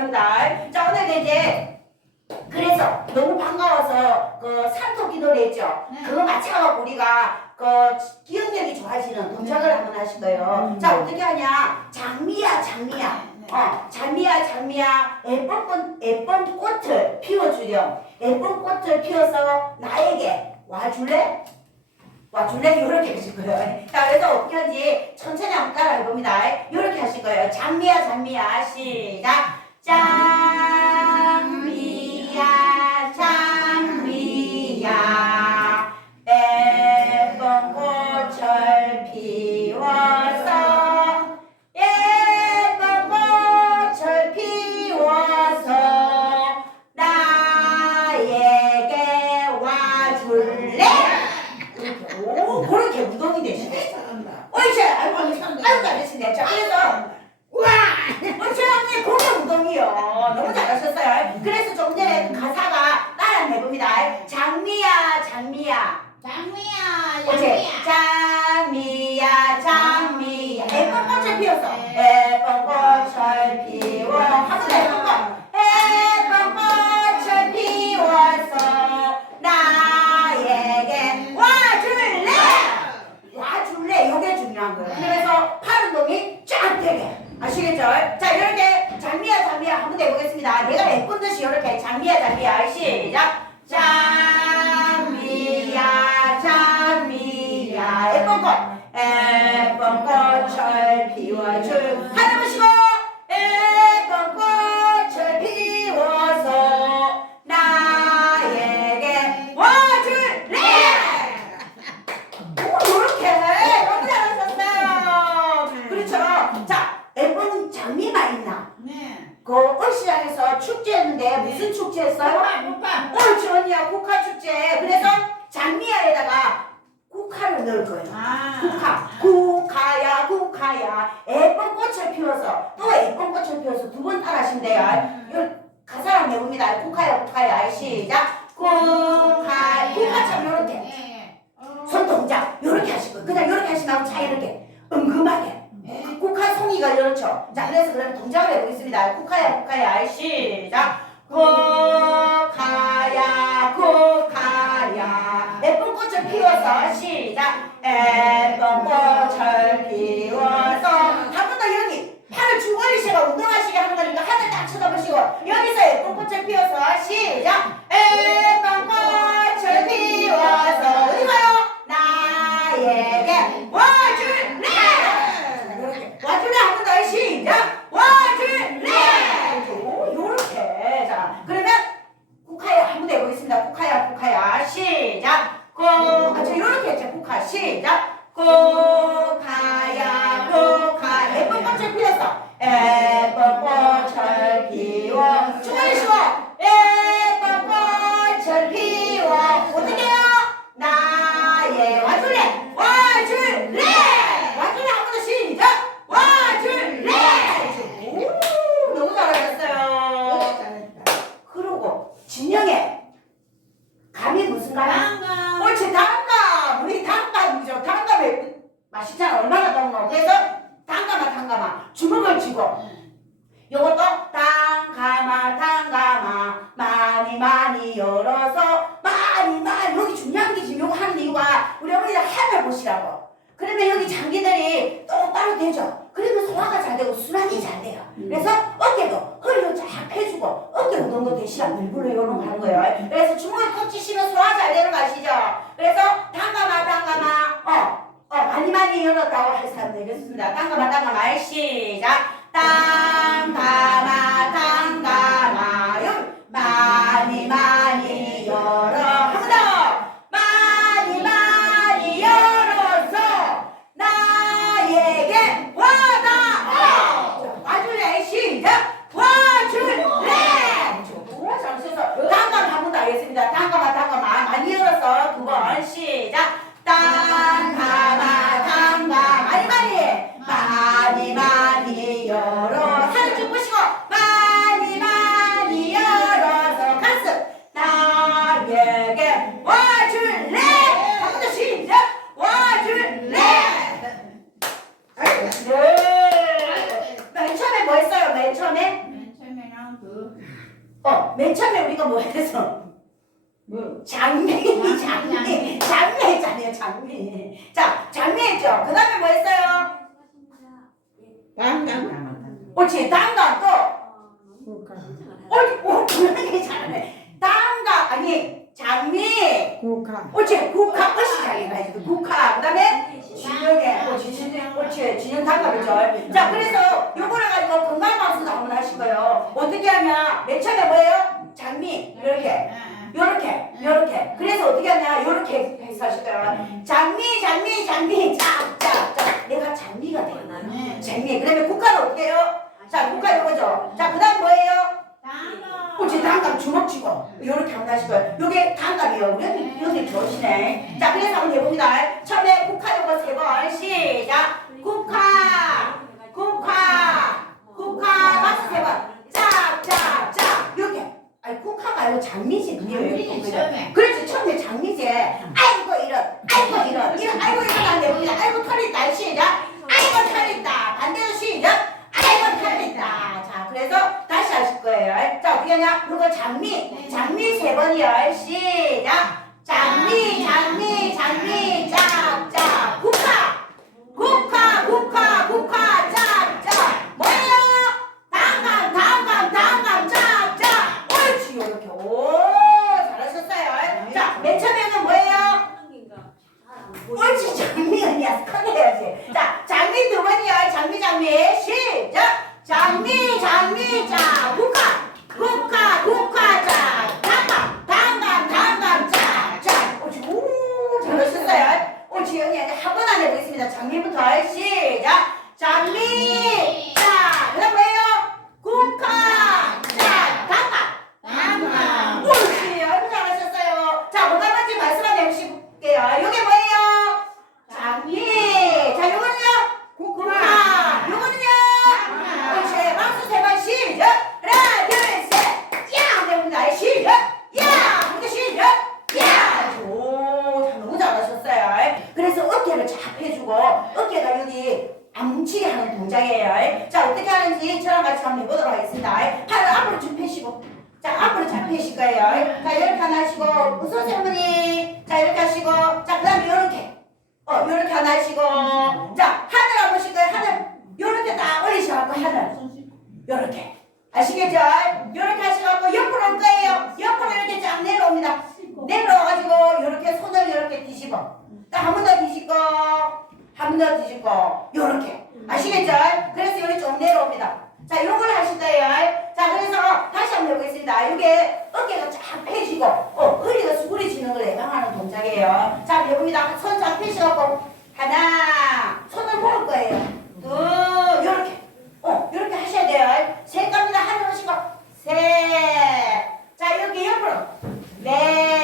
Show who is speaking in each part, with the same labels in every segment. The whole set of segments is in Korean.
Speaker 1: 여러분들. 자, 오늘 이제 그래서 너무 반가워서 그 산토 기도를 했죠.
Speaker 2: 네.
Speaker 1: 그거 마찬가지고 우리가 그 기억력이 좋아지는 동작을 네. 한번 하실 거예요.
Speaker 2: 음.
Speaker 1: 자, 어떻게 하냐? 장미야, 장미야.
Speaker 2: 네.
Speaker 1: 어, 장미야, 장미야. 예쁜, 예쁜 꽃을 피워주렴. 예쁜 꽃을 피워서 나에게 와줄래? 와 줄래? 요렇게 하실 거예요. 자, 그래서 어떻게 하지? 천천히 한번 따라 해봅니다. 요렇게 하실 거예요. 장미야, 장미야. 시작. 장미야 장미야 예쁜 꽃을 피워서 예쁜 꽃을 피워서 나에게 와줄래? 이렇게 오 그렇게 운동이 되시네.
Speaker 2: 잘한다.
Speaker 1: 어이씨 아이고 아이고 잘하시네. 자 그래서 운동이요. 너무 잘하셨어요. 그래서 좀 전에 가사가 따라 해봅니다. 장미야 장미야
Speaker 2: 장미야,
Speaker 1: 그렇지.
Speaker 2: 장미야.
Speaker 1: 장미야 장미야 예쁜 꽃을 피워서 예쁜 꽃을 하 무슨 축제 했어요?
Speaker 2: 오빠, 오빠.
Speaker 1: 옳지 언니야 국화 축제. 그래서 장미야에다가 국화를 넣을 거예요.
Speaker 2: 아.
Speaker 1: 국화. 국화야 국화야. 예쁜 꽃을 피워서 또 예쁜 꽃을 피워서 두 번 따라하시면 돼요 요 한번 해봅니다. 국화야 국화야. 시작. 국화. 국화처럼 요렇게.
Speaker 2: 네. 어.
Speaker 1: 손 동작. 요렇게 하실 거예요. 그냥 요렇게 하시면 자 이렇게. 은금하게.
Speaker 2: 네.
Speaker 1: 국화 송이가 이렇죠. 자 그래서 그럼 동작을 해보겠습니다. 국화야 국화야. 시작 국화야 국화야. 예쁜 꽃을 피워서 시작. 예쁜 꽃을 피워서 한 번 더 여기 팔을 쭉 올리시고 운동하시게 하는 거니까 하늘 딱 쳐다보시고 여기서 예쁜 꽃을 피워서 시작 예쁜 꽃을 피워서 어디 가요? 나에게 와줄래 이렇게 와줄래 한 번 더 시작 와줄래 오, 요렇게 자 그러면 국화야 한 번 더 해보겠습니다 국화야 국화야 시작 국화저 요렇게 했죠 국화 시작 국화야 국화 예쁜 꽃을 피워서 예쁜 꽃을 피워 주머니시고 예쁜 꽃을 피워 어떻게 해요? 나의 와줄래 와줄래 와줄래 한 번 더 시작 와줄래 오 너무 잘하셨어요
Speaker 2: 잘했다.
Speaker 1: 그러고 진영에 감이 무슨 감이?
Speaker 2: 장가.
Speaker 1: 옳지 단감 우리 단감이죠 단감에 맛있잖아 얼마나 먹노 그래서 단감아 단감아 주먹을 쥐고 요것도 단감아 단감아 많이 많이 열어서 많이 많이 여기 중요한 게 지금 요거 하는 이유가 우리 어머니들 하면 보시라고 그러면 여기 장기들이 되죠 그러면 소화가 잘 되고 순환이 잘 돼요. 그래서 어깨도 허리도 쫙 펴주고 어깨 운동도 대신에 일부러 이런 거 하는 거예요. 그래서 주먹을 꼭 쥐시면 소화 잘 되는 거 아시죠? 그래서 단감아 단감아 어, 어 많이 많이 열었다고 할 사람 되겠습니다. 단감아 단감아 시작. 단감아 단감아 여기 많이 많이 열어 한 번 더 많이 많이 열어서 나에게 와다 와줄래 시작 와줄래 오 잘하셔서 단감 한번 더 하겠습니다 단감아 단감아 많이 열어서 옳지. 단감 또.
Speaker 3: 국화
Speaker 1: 옳지. 오, 그러게 잘하네. 단감 아니 장미.
Speaker 3: 국화
Speaker 1: 옳지. 국화 어시 잘해가지고 국화. 그 다음에 진영에 옳지. 진영 옳지. 진영 단감이죠. 자 그래서 요거를 가지고 건강 방송도 한번 하실 거예요. 어떻게 하냐? 맨 처음에 뭐예요? 장미 이렇게. 요렇게 요렇게. 그래서 어떻게 하냐? 요렇게 해서 하실 거예요 장미 장미 장미. 짝 짝 짝 내가 장미가 되나 장미. 그 다음에 국화는 어떻게 해요? 자 국화 이거죠? 자 그 다음 뭐예요? 혹시 단감 주먹 쥐고 요렇게 한번 거예요. 요게 단감이에요. 우리 여기 좋으시네. 자 그래서 한번 해봅니다. 처음에 국화 요거 세 번. 시작. 국화. 국화. 국화. 박수 세 번. 짝짝짝 이렇게 아니 국화가 아니고 장미지 그게 왜 이렇게 온 거죠? 그렇지 처음에 장미제 아이고 이런 아이고 이런. 이런 아이고 이런 안 됩니다. 아이고 털이 있다. 시작. 아이고 털이 있다. 반대로 시작. 아이고 털이 있다. 자 그래서 다시 하실 거예요. 자 어떻게 하냐? 이거 장미. 장미 세 번이요. 시작. 장미 장미 장미 짝짝 국화 국화 국화 국화 짝짝 뭐예요 당감 당감 당감 짝짝 옳지 이렇게 오 잘하셨어요 자맨 처음에는 뭐예요 옳지 장미 아니야 커내야지 자 장미 두 번이요 장미 장미 시작 장미 장미 자 국화 국화 국화 자 당감 당감 당감 자자 옳지 오 잘하셨어요 옳지 언니 한번 안 해보겠습니다 장미부터 시작 장미 자 그다음 뭐예요 국화 자 당감 옳지 아이고 잘하셨어요 자 뭐가 뭔지 말씀 한번 해보실게요 이게 뭐예요 장미 자 요거는요 국화 요거는요 옳지 박수 세번 시작 하나 둘셋야 됩니다 시작 야 근데 시작 야오 너무 잘하셨어요 그래서 어깨를 쫙 펴주고 어깨가 여기 안 뭉치게 하는 동작이에요 자 어떻게 하는지 저랑 같이 한번 해보도록 하겠습니다. 팔을 앞으로 쭉 펴시고. 자 앞으로 잘 펴실 거예요. 자 이렇게 하나 하시고 웃으세요 어머니. 자 이렇게 하시고. 자 그 다음에 이렇게. 어 이렇게 하나 하시고. 자 하늘 한번 보실 거예요. 하늘. 이렇게 딱 올리셔갖고 하늘. 요렇게. 아시겠죠? 요렇게 하셔갖고 옆으로 올 거예요 옆으로 이렇게 쫙 내려옵니다 내려와가지고 요렇게 손을 이렇게 뒤집어 딱 한 번 더 뒤집고 한 번 더 뒤집고 요렇게 아시겠죠? 그래서 여기 좀 내려옵니다 자 요걸 하실 거예요 자 그래서 다시 한번 해보겠습니다 이게 어깨가 쫙 펴시고 어 허리가 수그려지는 걸 예방하는 자 해봅니다 손쫙 펴셔갖고 하나 손을 모을 거예요 둘 요렇게 어, 이렇게 하셔야 돼요. 세 갑니다. 하나 하시고, 셋. 자, 여기 옆으로. 넷.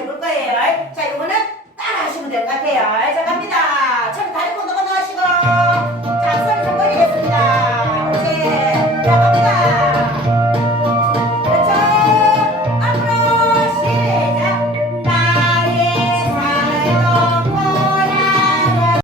Speaker 1: 어, 한번 해